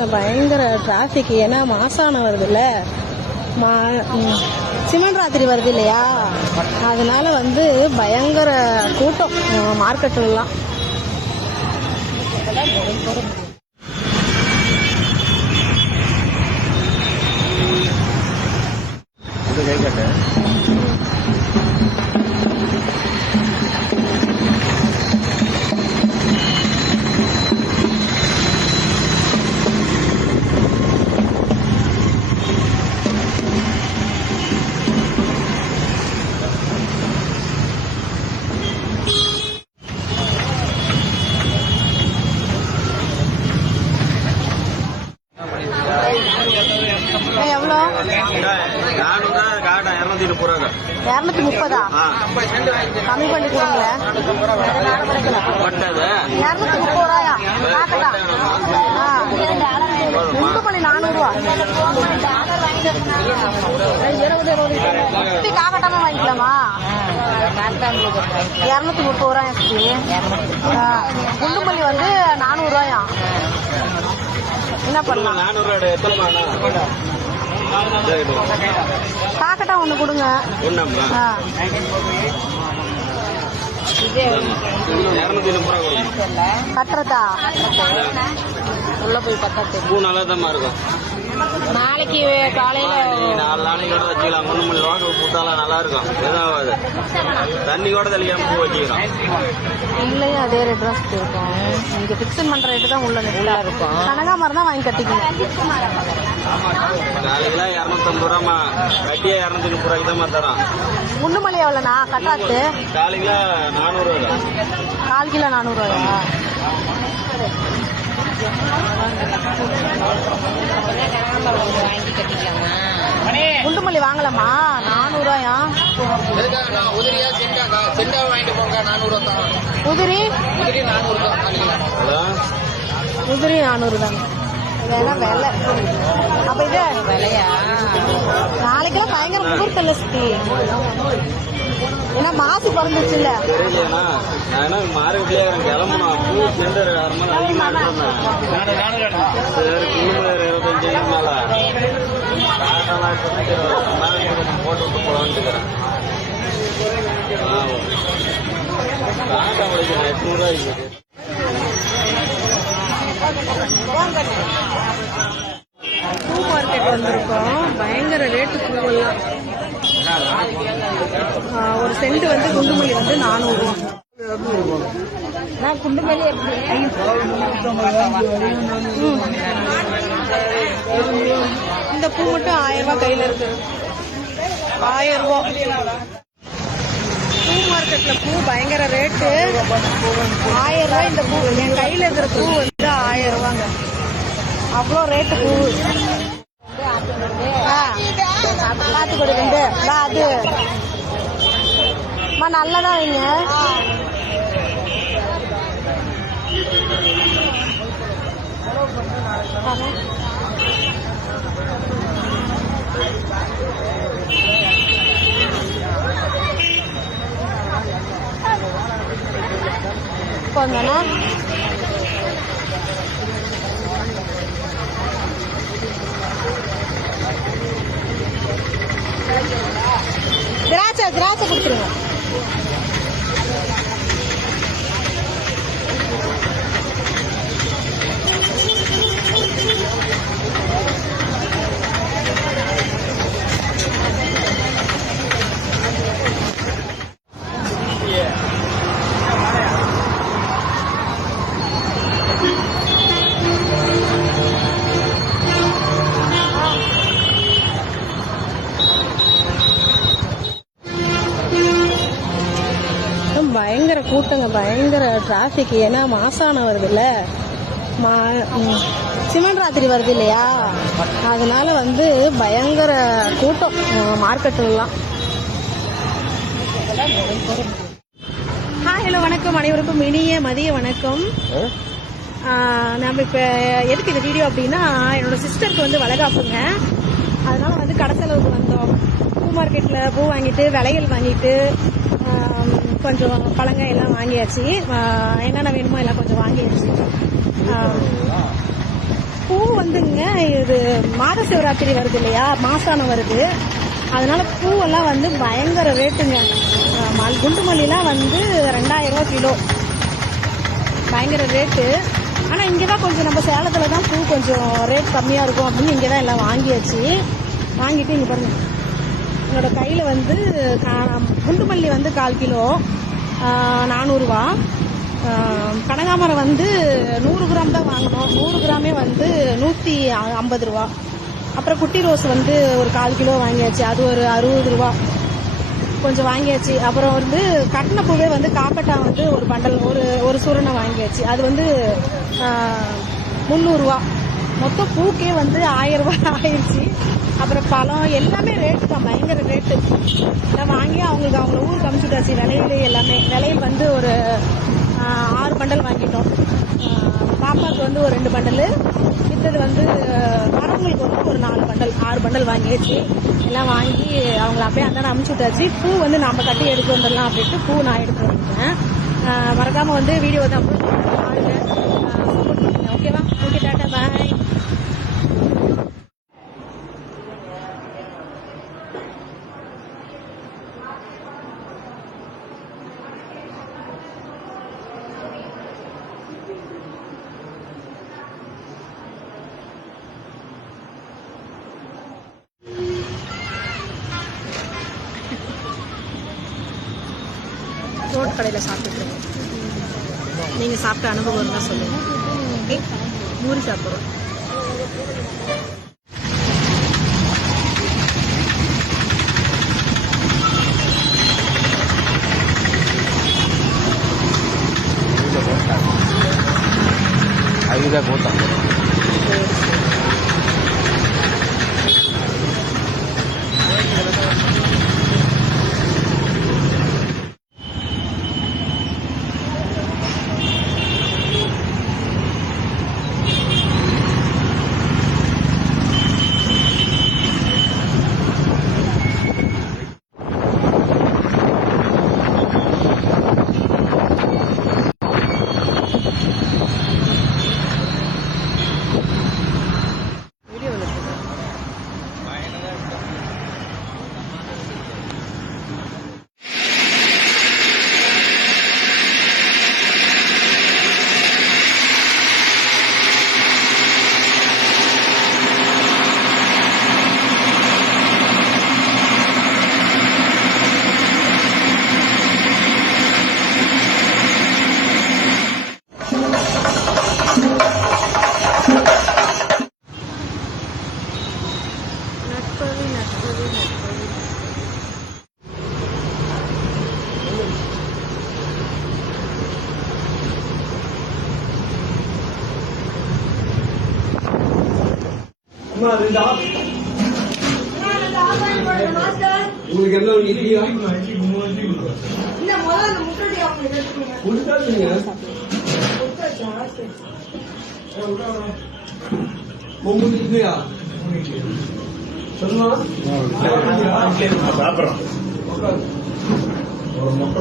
கூட்டங்க, பயங்கர டிராஃபிக். ஏன்னா மாசானம் வருதுல்ல, சிமெண்ட் ராத்திரி வருது இல்லையா, அதனால வந்து பயங்கர கூட்டம் மார்க்கெட்டுலாம். எவ்வளோ? 230. கம்மி பண்ணிக்குவாங்களே. 230 ரூபாயா? முண்டுமல்லி 400 ரூபா. காக்கட்டாம வாங்கிக்கலாமா? 230 ரூபாயா? குண்டுமல்லி வந்து 400 ரூபாயா? என்ன பண்ணலாம்? காக்கட்டா ஒண்ணு கொடுங்க. கட்டுறதா உள்ள போய் கட்ட பூ நல்லதாமா இருக்கும். நாளைக்கு காலையில 4 நாளைக்கு கூட வச்சுக்கலாம். 3 மணி ரோடு பூத்தாலாம் நல்லா இருக்கும். எதாவது தண்ணி கூட தெளிக்காம பூ வச்சுக்கிறோம். இல்லையா அதே ரேட் தான் இருக்கும். நீங்க பிக்சன் பண்ற ரேட்டு தான் உள்ள நல்லா இருக்கும். கனகாமரம் தான் வாங்கி கட்டிக்கணும். நாளைக்குலாம் 250 ரூபாமா, கட்டியா 230 ரூபாய்க்கு தான் தரோம். முண்டுமல்லி எவ்வளோண்ணா கட்டாத்து? 4 கிலோ 400 ரூபா. 4 கிலோ 400 ரூபாயா? குண்டுமல்லி வாங்கலாமா? 400 ரூபாயா? உதிரி 400 தாங்க. இதெல்லாம் விலை. அப்ப இது விலையா? நாளைக்கெல்லாம் பயங்கர முகூர்த்தல்ல சுத்தி. ஏன்னா மாசு பிறந்துச்சு இல்ல. பூ மார்க்கெட் வந்திருக்கோம். பயங்கர ரேட்டு பூவெல்லாம். ஒரு சென்ட் வந்து குண்டுமல்லி வந்து 400 ரூபா. குண்டுமல்லி இந்த பூ மட்டும் 1000 ரூபாய் கையில இருக்கு. 1000 ரூபாய். பூ மார்க்கெட்ல பூ பயங்கர ரேட்டு. 1000 ரூபாய் இந்த பூ. என் கையில இருக்கிற பூ வந்து 1000 ரூபாங்க. அவ்வளோ ரேட்டு பூ. சாத்துக்குடி 2. அது நல்லதா வைங்க. கொஞ்சம் திராட்சை கொடுத்துருங்க. பயங்கர கூட்டங்க, பயங்கர டிராஃபிக். ஏன்னா மாசானம் வருதுல்ல, சிமெண்ட் ராத்திரி வருது இல்லையா, அதனால வந்து பயங்கர கூட்டம் மார்க்கெட்டுலாம். ஹாய், ஹலோ, வணக்கம் அனைவருக்கும் இனிய மதிய வணக்கம். நம்ம இப்போ எதுக்கு இந்த வீடியோ அப்படின்னா, என்னோட சிஸ்டருக்கு வந்து வளைகாப்புங்க. அதனால வந்து கடை செலவுக்கு வந்தோம். பூ மார்க்கெட்டில் பூ வாங்கிட்டு, விலைகள் வாங்கிட்டு, கொஞ்சம் பழங்க எல்லாம் வாங்கியாச்சு. என்னென்ன வேணுமோ எல்லாம் கொஞ்சம் வாங்கியாச்சு. பூ வந்துங்க இது மாத சிவராத்திரி வருது இல்லையா, மாசானம் வருது, அதனால பூவெல்லாம் வந்து பயங்கர ரேட்டுங்க. குண்டு மல்லிலாம் வந்து 2000 ரூபா கிலோ, பயங்கர ரேட்டு. ஆனால் இங்கே தான் கொஞ்சம் நம்ம சேலத்தில் தான் பூ கொஞ்சம் ரேட் கம்மியாக இருக்கும் அப்படின்னு இங்கே தான் எல்லாம் வாங்கியாச்சு. வாங்கிட்டு இங்கே பாருங்க, என்னோட கையில் வந்து குண்டு மல்லி வந்து 1/4 கிலோ 400 ரூபா. கனகாமரம் வந்து 100 கிராம் தான் வாங்கினோம், 100 கிராமே வந்து 150 ரூபா. அப்புறம் குட்டி ரோஸ் வந்து ஒரு 1/4 கிலோ வாங்கியாச்சு, அது ஒரு 60 ரூபா கொஞ்சம் வாங்கியாச்சு. அப்புறம் வந்து கட்டின பூவே வந்து காக்கட்டா வந்து ஒரு பண்டல் ஒரு சுரணை வாங்கியாச்சு, அது வந்து 300 ரூபா. மொத்தம் பூக்கே வந்து 1000 ரூபாய் ஆயிடுச்சு. அப்புறம் பழம் எல்லாமே ரேட்டு தான், பயங்கர ரேட்டு. நான் வாங்கி அவங்கள ஊருக்கு அனுப்பிச்சுட்டாச்சு. விலையில் வந்து ஒரு 6 பண்டல் வாங்கிட்டோம். பாப்பாவுக்கு வந்து ஒரு 2 பண்டல், மித்தது வந்து வரவங்களுக்கு வந்து ஒரு 4 பண்டல் 6 பண்டல் வாங்கியாச்சு. எல்லாம் வாங்கி அவங்கள அப்படியே அந்த அனுப்பிச்சு விட்டாச்சு. பூ வந்து நம்ம கட்டி எடுத்து வந்துடலாம் அப்படின்ட்டு பூ நான் எடுத்து வந்துட்டேன். மறக்காம வந்து வீடியோ தான் பாருங்க, சப்போர்ட் பண்ணுங்க. ஓகேவா? ஓகே, டாட்டா, பாய். ரோட் கடையில் சாப்பிட்டுருக்கோம். நீங்கள் சாப்பிட்ட அனுபவம் தான் சொல்லுங்கள். ஓகே, பூரி சாப்பிட்றோம். அதுதான் போட்டான். உங்களுக்கு என்ன இட்லியா உங்களுக்கு இட்லியா சொல்லுமா சாப்பிட்றோம் ஒரு முட்டை